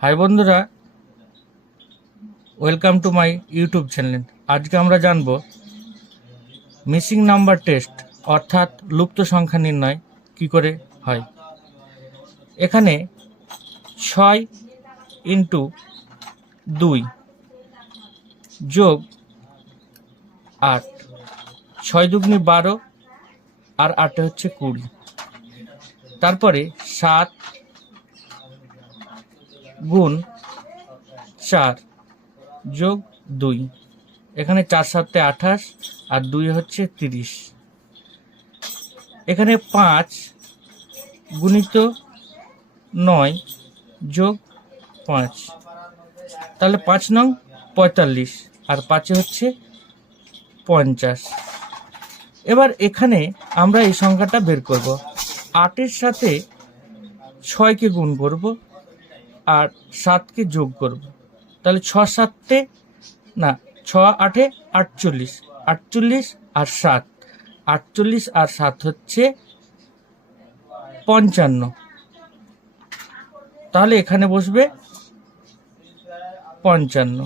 High বন্ধুরা welcome to my YouTube channel আজকে আমরা জানব মিসিং নাম্বার টেস্ট অর্থাৎ লুপ্ত সংখ্যা নির্ণয় কি করে হয়। এখানে ছয় ইন্টু দুই যোগ আট, ছয় দুগুনি বারো আর আটে হচ্ছে কুড়ি। তারপরে সাত গুণ চার যোগ দুই। এখানে চার সাতে আঠাশ আর দুই হচ্ছে তিরিশ। এখানে পাঁচ গুণিত নয় যোগ পাঁচ। তাহলে পাঁচ নং পঁয়তাল্লিশ আর পাঁচে হচ্ছে পঞ্চাশ। এবার এখানে আমরা এই সংখ্যাটা বের করব। আটের সাথে ছয়কে গুণ করব। আর সাতকে যোগ করব। তাহলে ছ সাতে না, ছ আটে আটচল্লিশ আটচল্লিশ আর সাত। আটচল্লিশ আর সাত হচ্ছে পঞ্চান্ন। তাহলে এখানে বসবে পঞ্চান্ন।